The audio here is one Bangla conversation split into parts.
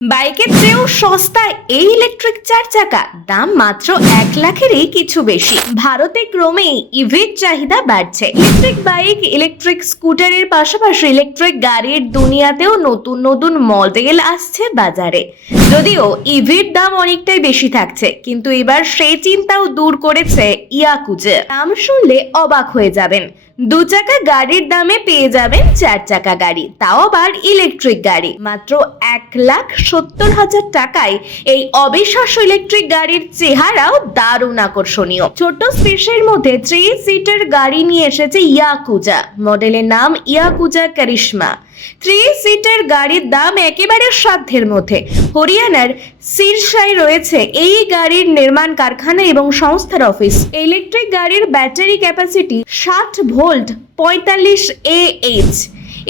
বাইকের চেয়েও সস্তায় এই ইলেকট্রিক চার চাকা দাম মাত্র এক লাখেরই কিছু বেশি। ভারতে ক্রমেই ইভির চাহিদা বাড়ছে। ইলেকট্রিক বাইক ইলেকট্রিক স্কুটারের পাশাপাশি ইলেকট্রিক গাড়ির দুনিয়াতেও নতুন নতুন মডেল আসছে বাজারে। যদিও ইভির দাম অনেকটাই বেশি থাকছে, কিন্তু এবার সেই চিন্তাও দূর করেছে ইয়াকুজে। দাম শুনলে অবাক হয়ে যাবেন। দু চাকা গাড়ির দামে পেয়ে যাবেন চার চাকা গাড়ি, তাও আবার ইলেকট্রিক গাড়ি। মাত্র এক লাখ সত্তর হাজার টাকায় এই অবিশ্বাস ইলেকট্রিক গাড়ির চেহারাও দারুণ আকর্ষণীয়। ছোট স্পেসের মধ্যে থ্রি সিটের গাড়ি নিয়ে এসেছে ইয়াকুজা। মডেলের নাম ইয়াকুজা কারিশমা। থ্রি সিটার গাড়ির দাম একেবারে সাধ্যের মধ্যে। হরিয়ানার সিরসায় রয়েছে এই গাড়ির নির্মাণ কারখানা এবং সংস্থার অফিস। ইলেকট্রিক গাড়ির ব্যাটারি ক্যাপাসিটি ষাট ভোল্ট পঁয়তাল্লিশ এ এইচ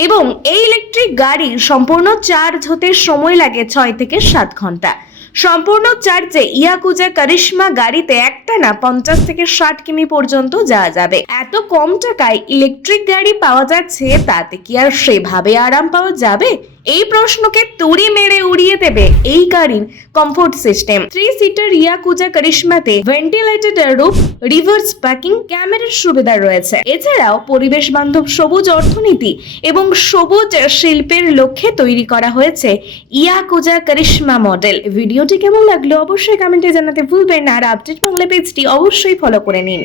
এবং এই ইলেকট্রিক গাড়ি সম্পূর্ণ চার্জ হতে সময় লাগে ছয় থেকে সাত ঘণ্টা। সম্পূর্ণ চার্জে ইয়াকুজা কারিশমা গাড়িতে একটা না পঞ্চাশ থেকে ষাট কিমি পর্যন্ত যাওয়া যাবে। এত কম টাকায় ইলেকট্রিক গাড়ি পাওয়া যাচ্ছে, তাতে কি আর সেভাবে আরাম পাওয়া যাবে? এই প্রশ্নকে তুড়ি মেরে উড়িয়ে দেবে এই গাড়ির comfort system three seater Yakuza কারিশমাতে ventilated roof reverse parking ক্যামেরার সুবিধা রয়েছে। এছাড়াও পরিবেশ বান্ধব সবুজ অর্থনীতি এবং সবুজ শিল্পের লক্ষ্যে তৈরি করা হয়েছে ইয়াকুজা কারিশমা মডেল ভিডিওটি কেমন লাগল অবশ্যই কমেন্টে জানাতে ভুলবেন আর আপডেট বাংলা পেজটি অবশ্যই ফলো করে নিন।